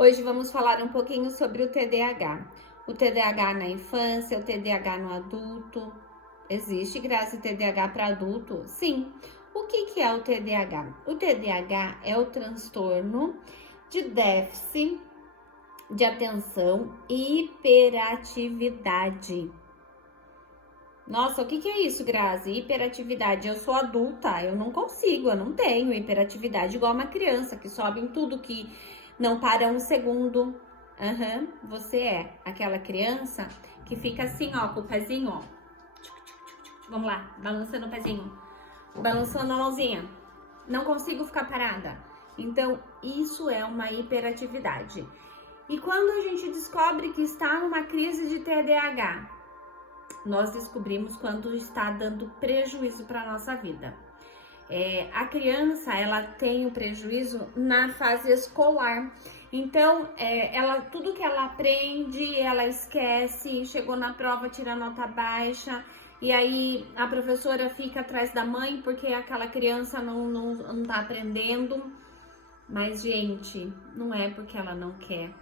Hoje vamos falar um pouquinho sobre o TDAH. O TDAH na infância, o TDAH no adulto. Existe, Grazi, TDAH para adulto? Sim. O que é o TDAH? O TDAH é o transtorno de déficit de atenção e hiperatividade. Nossa, o que é isso, Grazi? Hiperatividade. Eu sou adulta, eu não consigo, eu não tenho hiperatividade igual uma criança que sobe em tudo, que não para um segundo. Você é aquela criança que fica assim, ó, com o pezinho, ó. Vamos lá, balançando o pezinho, balançando a mãozinha. Não consigo ficar parada. Então, isso é uma hiperatividade. E quando a gente descobre que está numa crise de TDAH, nós descobrimos quando está dando prejuízo para a nossa vida. A criança, ela tem o prejuízo na fase escolar. Então, tudo que ela aprende, ela esquece, chegou na prova, tira nota baixa, e aí a professora fica atrás da mãe porque aquela criança não tá aprendendo. Mas, gente, não é porque ela não quer.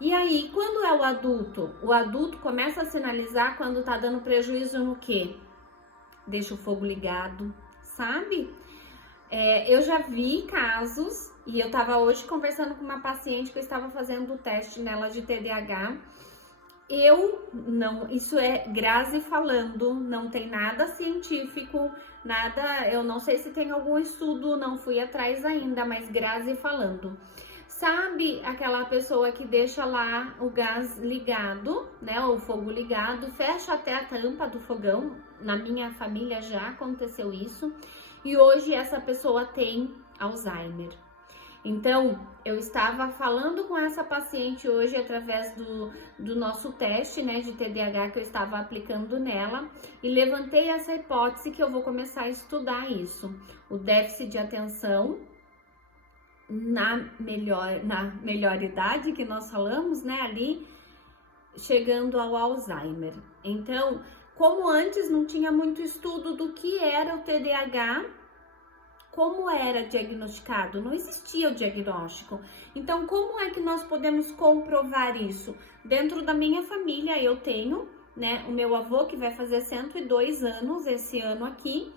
E aí, quando é o adulto começa a sinalizar quando tá dando prejuízo no quê? Deixa o fogo ligado, sabe? Eu já vi casos, e eu tava hoje conversando com uma paciente que eu estava fazendo o teste nela de TDAH. Isso é Grazi falando, não tem nada científico, nada, eu não sei se tem algum estudo, não fui atrás ainda, mas Grazi falando. Sabe aquela pessoa que deixa lá o gás ligado, né, o fogo ligado, fecha até a tampa do fogão? Na minha família já aconteceu isso, e hoje essa pessoa tem Alzheimer. Então, eu estava falando com essa paciente hoje através do nosso teste, né, de TDAH que eu estava aplicando nela, e levantei essa hipótese que eu vou começar a estudar isso, o déficit de atenção na melhor idade que nós falamos, né, ali chegando ao Alzheimer. Então, como antes não tinha muito estudo do que era o TDAH, como era diagnosticado, não existia o diagnóstico. Então, como é que nós podemos comprovar isso? Dentro da minha família, eu tenho, né, o meu avô que vai fazer 102 anos esse ano aqui,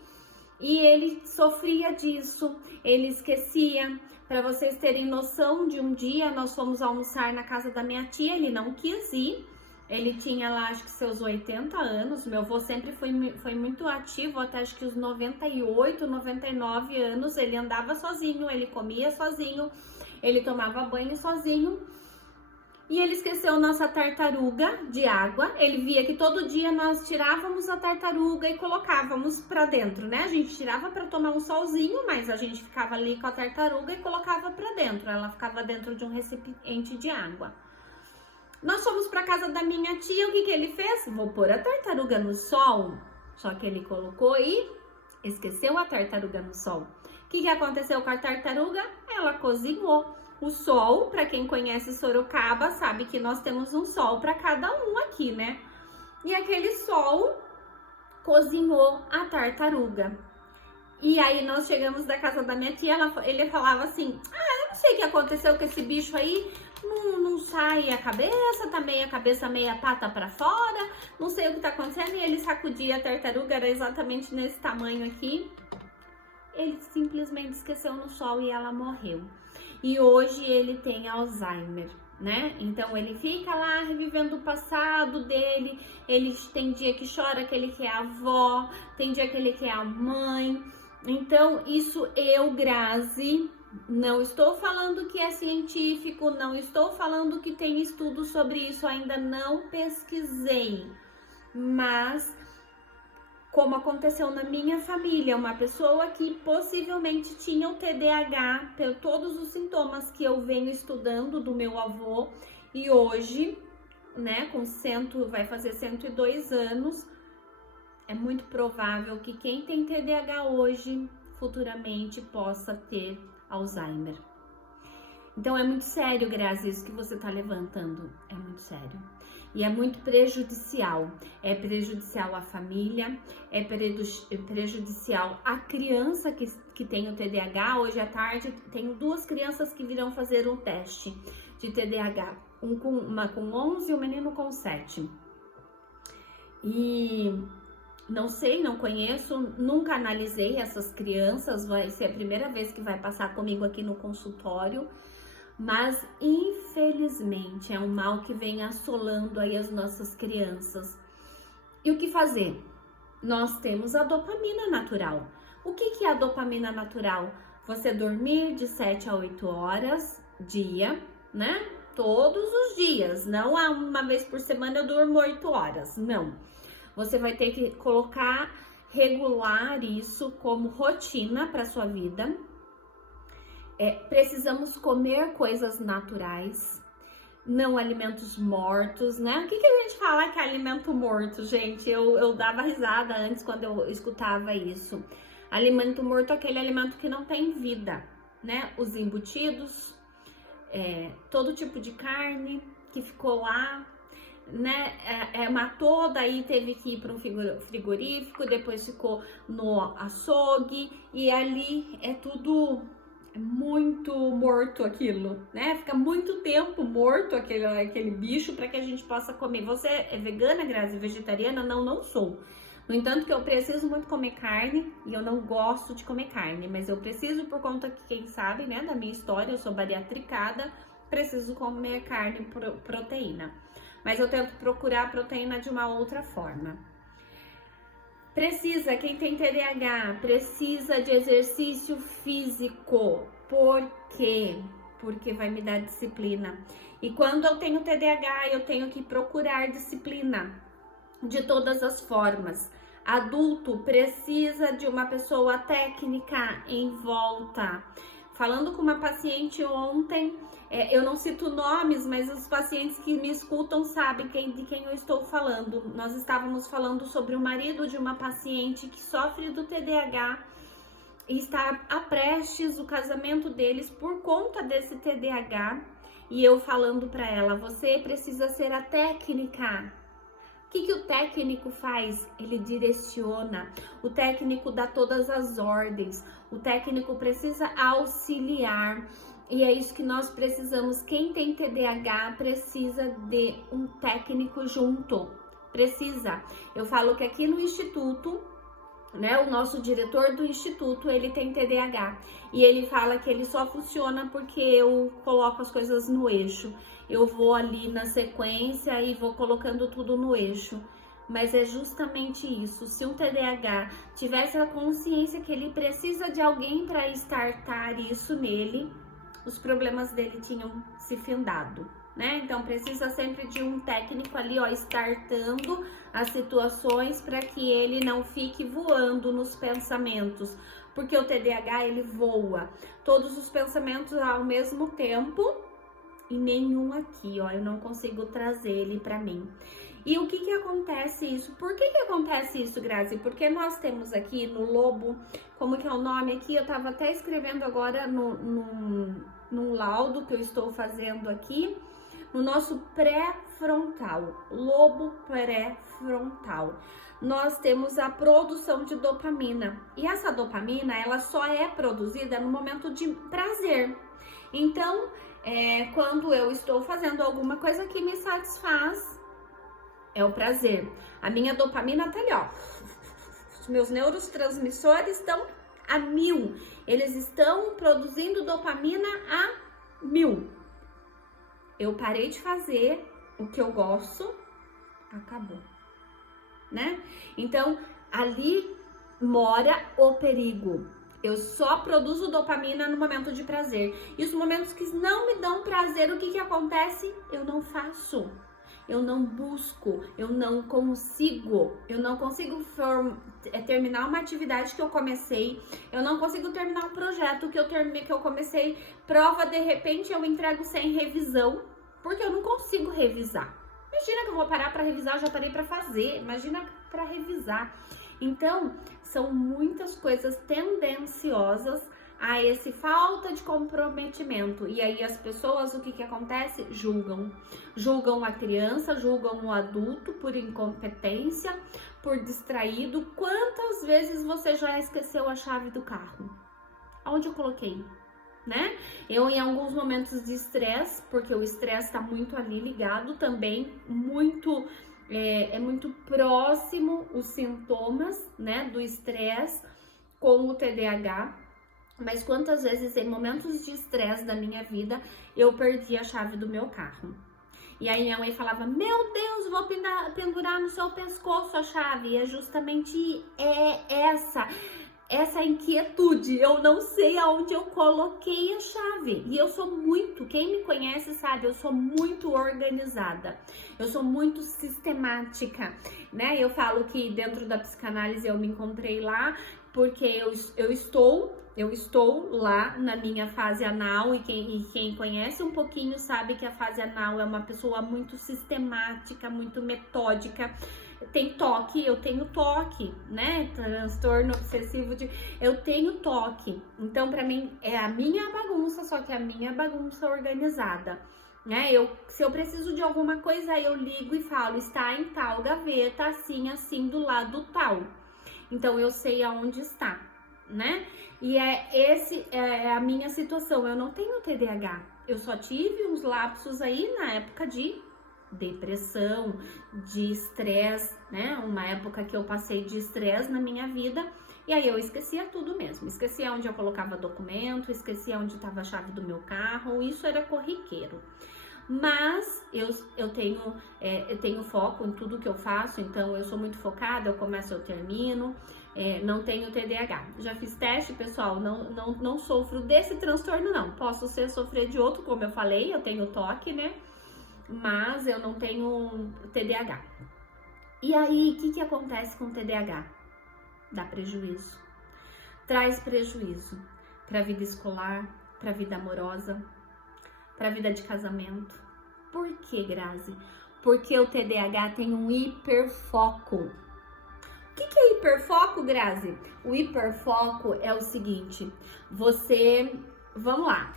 e ele sofria disso, ele esquecia. Para vocês terem noção, de um dia nós fomos almoçar na casa da minha tia, ele não quis ir, ele tinha lá acho que seus 80 anos, meu avô sempre foi muito ativo, até acho que os 98, 99 anos, ele andava sozinho, ele comia sozinho, ele tomava banho sozinho. E ele esqueceu nossa tartaruga de água. Ele via que todo dia nós tirávamos a tartaruga e colocávamos para dentro, né? A gente tirava para tomar um solzinho, mas a gente ficava ali com a tartaruga e colocava para dentro. Ela ficava dentro de um recipiente de água. Nós fomos para casa da minha tia, o que ele fez? Vou pôr a tartaruga no sol. Só que ele colocou e esqueceu a tartaruga no sol. O que aconteceu com a tartaruga? Ela cozinhou. O sol, para quem conhece Sorocaba, sabe que nós temos um sol para cada um aqui, né? E aquele sol cozinhou a tartaruga. E aí nós chegamos da casa da minha tia, ele falava assim: eu não sei o que aconteceu com esse bicho aí, não sai a cabeça, tá meia cabeça, meia pata para fora, não sei o que tá acontecendo. E ele sacudia a tartaruga, era exatamente nesse tamanho aqui. Ele simplesmente esqueceu no sol e ela morreu. E hoje ele tem Alzheimer, né? Então ele fica lá revivendo o passado dele, ele tem dia que chora que ele quer a avó, tem dia que ele quer a mãe. Então isso Grazi, não estou falando que é científico, não estou falando que tem estudo sobre isso, ainda não pesquisei, mas como aconteceu na minha família, uma pessoa que possivelmente tinha o TDAH, por todos os sintomas que eu venho estudando do meu avô, e hoje, né, vai fazer 102 anos, é muito provável que quem tem TDAH hoje, futuramente, possa ter Alzheimer. Então é muito sério, Grazi, isso que você tá levantando, é muito sério. E é muito prejudicial. É prejudicial à família, é prejudicial à criança que tem o TDAH. Hoje à tarde tenho 2 crianças que virão fazer um teste de TDAH, uma com 11 e um menino com 7. E não sei, não conheço, nunca analisei essas crianças, vai ser a primeira vez que vai passar comigo aqui no consultório, mas infelizmente é um mal que vem assolando aí as nossas crianças. E o que fazer? Nós temos a dopamina natural. O que é a dopamina natural? Você dormir de 7 a 8 horas dia, né? Todos os dias, não uma vez por semana eu durmo 8 horas, não. Você vai ter que colocar, regular isso como rotina para sua vida. Precisamos comer coisas naturais, não alimentos mortos, né? O que a gente fala que é alimento morto, gente? Eu dava risada antes quando eu escutava isso. Alimento morto é aquele alimento que não tem vida, né? Os embutidos, todo tipo de carne que ficou lá, né? Matou, daí teve que ir para um frigorífico, depois ficou no açougue e ali é tudo muito morto aquilo, né? Fica muito tempo morto aquele bicho para que a gente possa comer. Você é vegana, Grazi? Vegetariana? Não, não sou. No entanto, que eu preciso muito comer carne e eu não gosto de comer carne, mas eu preciso por conta que, quem sabe, né, da minha história, eu sou bariatricada, preciso comer carne, proteína. Mas eu tento procurar a proteína de uma outra forma. Quem tem TDAH, precisa de exercício físico. Por quê? Porque vai me dar disciplina. E quando eu tenho TDAH, eu tenho que procurar disciplina de todas as formas. Adulto precisa de uma pessoa técnica em volta. Falando com uma paciente ontem, eu não cito nomes, mas os pacientes que me escutam sabem de quem eu estou falando. Nós estávamos falando sobre o marido de uma paciente que sofre do TDAH e está prestes o casamento deles por conta desse TDAH. E eu falando para ela, você precisa ser a técnica. O que o técnico faz? Ele direciona, o técnico dá todas as ordens, o técnico precisa auxiliar e é isso que nós precisamos. Quem tem TDAH precisa de um técnico junto, precisa. Eu falo que aqui no instituto, né, o nosso diretor do instituto, ele tem TDAH e ele fala que ele só funciona porque eu coloco as coisas no eixo. Eu vou ali na sequência e vou colocando tudo no eixo. Mas é justamente isso. Se um TDAH tivesse a consciência que ele precisa de alguém para startar isso nele, os problemas dele tinham se findado, né? Então precisa sempre de um técnico ali, ó, startando as situações para que ele não fique voando nos pensamentos. Porque o TDAH, ele voa. Todos os pensamentos ao mesmo tempo. E nenhum aqui, ó, eu não consigo trazer ele para mim. E o que acontece isso? Por que acontece isso, Grazi? Porque nós temos aqui no lobo, como que é o nome aqui? Eu tava até escrevendo agora num laudo que eu estou fazendo aqui, no nosso pré-frontal, lobo pré-frontal. Nós temos a produção de dopamina. E essa dopamina, ela só é produzida no momento de prazer. Então, quando eu estou fazendo alguma coisa que me satisfaz, é o prazer. A minha dopamina tá ali, ó. Os meus neurotransmissores estão a 1000. Eles estão produzindo dopamina a 1000. Eu parei de fazer o que eu gosto, acabou, né? Então, ali mora o perigo. Eu só produzo dopamina no momento de prazer. E os momentos que não me dão prazer, o que acontece? Eu não faço. Eu não busco. Eu não consigo terminar uma atividade que eu comecei. Eu não consigo terminar um projeto que eu comecei. Prova, de repente, eu entrego sem revisão. Porque eu não consigo revisar. Imagina que eu vou parar para revisar, eu já parei para fazer. Imagina para revisar. Então, são muitas coisas tendenciosas a esse falta de comprometimento. E aí as pessoas, o que acontece? Julgam. Julgam a criança, julgam o adulto por incompetência, por distraído. Quantas vezes você já esqueceu a chave do carro? Aonde eu coloquei? né? Eu, em alguns momentos de estresse, porque o estresse está muito ali ligado também, muito é muito próximo os sintomas, né, do estresse com o TDAH. Mas quantas vezes em momentos de estresse da minha vida eu perdi a chave do meu carro? E aí minha mãe falava, meu Deus, vou pendurar no seu pescoço a chave. E é justamente essa inquietude. Eu não sei aonde eu coloquei a chave. E eu sou muito, quem me conhece sabe, eu sou muito organizada. Eu sou muito sistemática, né? Eu falo que dentro da psicanálise eu me encontrei lá porque eu estou lá na minha fase anal, e quem conhece um pouquinho sabe que a fase anal é uma pessoa muito sistemática, muito metódica. Tem toque, eu tenho toque, né? Transtorno obsessivo eu tenho toque. Então, pra mim, é a minha bagunça, só que a minha bagunça organizada, né? Se eu preciso de alguma coisa, eu ligo e falo, está em tal gaveta, assim, assim, do lado tal. Então, eu sei aonde está, né? E é a minha situação. Eu não tenho TDAH. Eu só tive uns lapsos aí na época de depressão, de estresse, né? Uma época que eu passei de estresse na minha vida. E aí eu esquecia tudo mesmo. Esquecia onde eu colocava documento, esquecia onde estava a chave do meu carro. Isso era corriqueiro. Mas eu tenho foco em tudo que eu faço, então eu sou muito focada, eu começo, eu termino, não tenho TDAH. Já fiz teste, pessoal, não sofro desse transtorno não, posso sofrer de outro, como eu falei, eu tenho toque, né, mas eu não tenho TDAH. E aí, o que acontece com o TDAH? Dá prejuízo, traz prejuízo para a vida escolar, para a vida amorosa, para a vida de casamento. Por que, Grazi? Porque o TDAH tem um hiperfoco. O que é hiperfoco, Grazi? O hiperfoco é o seguinte, vamos lá,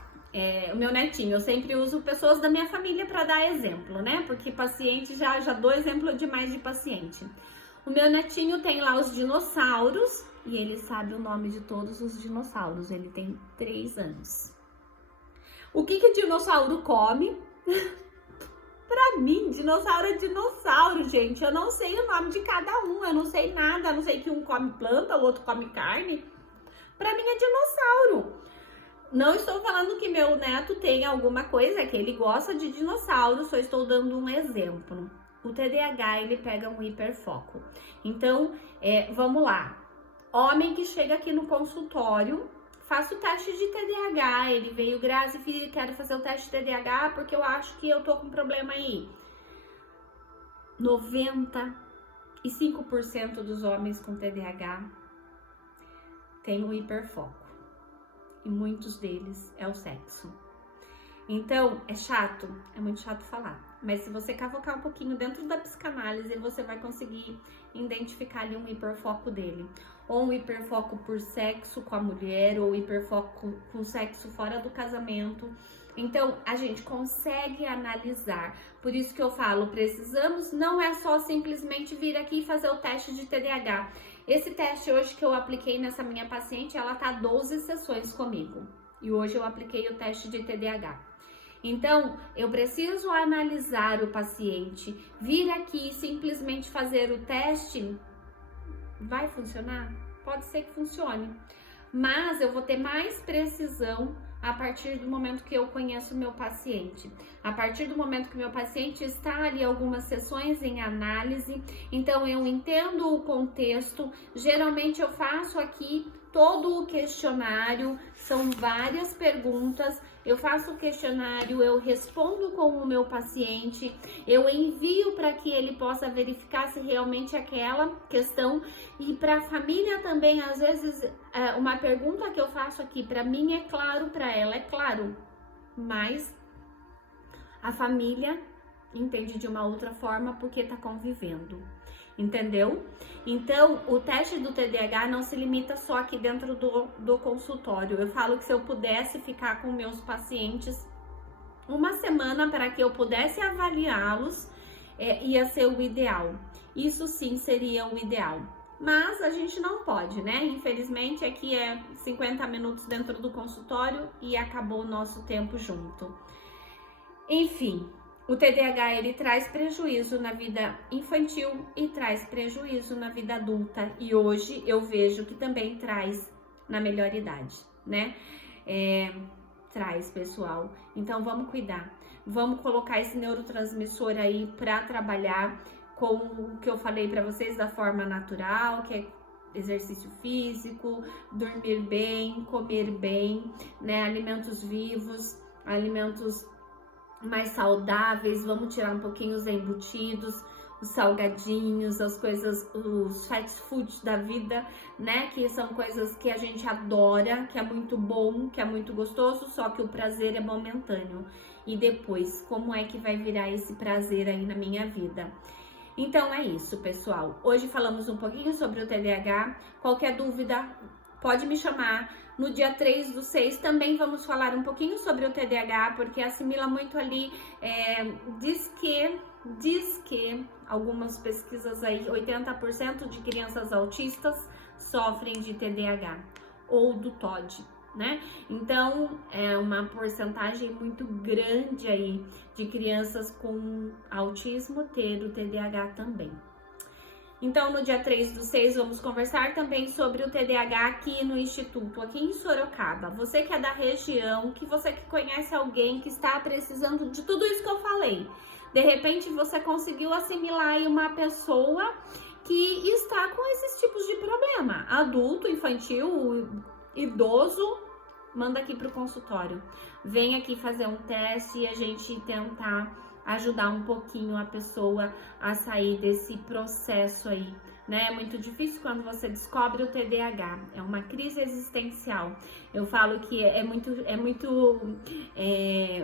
o meu netinho, eu sempre uso pessoas da minha família para dar exemplo, né? Porque paciente, já dou exemplo demais de paciente. O meu netinho tem lá os dinossauros e ele sabe o nome de todos os dinossauros, ele tem 3 anos. O que dinossauro come? Pra mim, dinossauro é dinossauro, gente. Eu não sei o nome de cada um, eu não sei nada. Eu não sei que um come planta, o outro come carne. Pra mim é dinossauro. Não estou falando que meu neto tem alguma coisa, é que ele gosta de dinossauro, só estou dando um exemplo. O TDAH, ele pega um hiperfoco. Então, vamos lá. Homem que chega aqui no consultório, faço o teste de TDAH, ele veio, Grazi, filho, quero fazer o teste de TDAH porque eu acho que eu tô com problema aí. 95% dos homens com TDAH têm um hiperfoco. E muitos deles é o sexo. Então, é chato? É muito chato falar. Mas se você cavocar um pouquinho dentro da psicanálise, você vai conseguir identificar ali um hiperfoco dele. Ou um hiperfoco por sexo com a mulher, ou hiperfoco com sexo fora do casamento. Então, a gente consegue analisar. Por isso que eu falo, precisamos, não é só simplesmente vir aqui e fazer o teste de TDAH. Esse teste hoje que eu apliquei nessa minha paciente, ela tá 12 sessões comigo. E hoje eu apliquei o teste de TDAH. Então, eu preciso analisar o paciente, vir aqui e simplesmente fazer o teste. Vai funcionar? Pode ser que funcione, mas eu vou ter mais precisão a partir do momento que eu conheço o meu paciente. A partir do momento que meu paciente está ali algumas sessões em análise, então eu entendo o contexto, geralmente eu faço aqui todo o questionário, são várias perguntas, eu faço o questionário, eu respondo com o meu paciente, eu envio para que ele possa verificar se realmente é aquela questão, e para a família também, às vezes, uma pergunta que eu faço aqui, para mim é claro, para ela é claro, mas a família entende de uma outra forma porque está convivendo. Entendeu? Então, o teste do TDAH não se limita só aqui dentro do consultório. Eu falo que se eu pudesse ficar com meus pacientes uma semana para que eu pudesse avaliá-los, ia ser o ideal. Isso sim seria o ideal. mas a gente não pode, né? Infelizmente aqui é 50 minutos dentro do consultório e acabou o nosso tempo junto. Enfim, o TDAH ele traz prejuízo na vida infantil e traz prejuízo na vida adulta, e hoje eu vejo que também traz na melhor idade, né? Traz, pessoal. Então vamos cuidar, vamos colocar esse neurotransmissor aí para trabalhar com o que eu falei para vocês da forma natural, que é exercício físico, dormir bem, comer bem, né? Alimentos vivos, alimentos mais saudáveis. Vamos tirar um pouquinho os embutidos, os salgadinhos, as coisas, os fast food da vida, né? Que são coisas que a gente adora, que é muito bom, que é muito gostoso, só que o prazer é momentâneo. E depois, como é que vai virar esse prazer aí na minha vida? Então é isso, pessoal. Hoje falamos um pouquinho sobre o TDAH. Qualquer dúvida, pode me chamar. No dia 3/6 também vamos falar um pouquinho sobre o TDAH, porque assimila muito ali, diz que algumas pesquisas aí, 80% de crianças autistas sofrem de TDAH ou do TOD, né? Então, é uma porcentagem muito grande aí de crianças com autismo ter o TDAH também. Então, no dia 3/6, vamos conversar também sobre o TDAH aqui no Instituto, aqui em Sorocaba. Você que é da região, que você que conhece alguém que está precisando de tudo isso que eu falei. De repente, você conseguiu assimilar aí uma pessoa que está com esses tipos de problema. Adulto, infantil, idoso, manda aqui para o consultório. Vem aqui fazer um teste e a gente tentar ajudar um pouquinho a pessoa a sair desse processo aí, né? É muito difícil quando você descobre o TDAH, é uma crise existencial. Eu falo que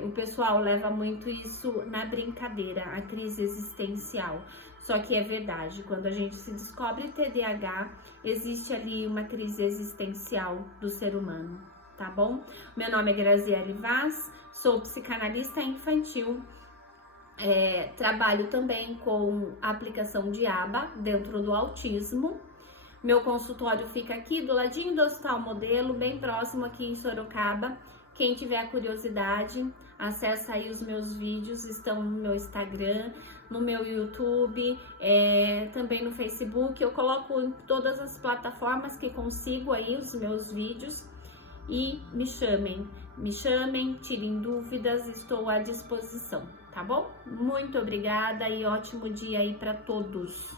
o pessoal leva muito isso na brincadeira, a crise existencial. Só que é verdade, quando a gente se descobre TDAH, existe ali uma crise existencial do ser humano, tá bom? Meu nome é Graziele Vaz, sou psicanalista infantil. Trabalho também com a aplicação de aba dentro do autismo. Meu consultório fica aqui do ladinho do Hospital Modelo, bem próximo aqui em Sorocaba. Quem tiver curiosidade, acessa aí os meus vídeos, estão no meu Instagram, no meu YouTube, também no Facebook. Eu coloco em todas as plataformas que consigo aí os meus vídeos. E me chamem, tirem dúvidas, estou à disposição, tá bom? Muito obrigada e ótimo dia aí para todos.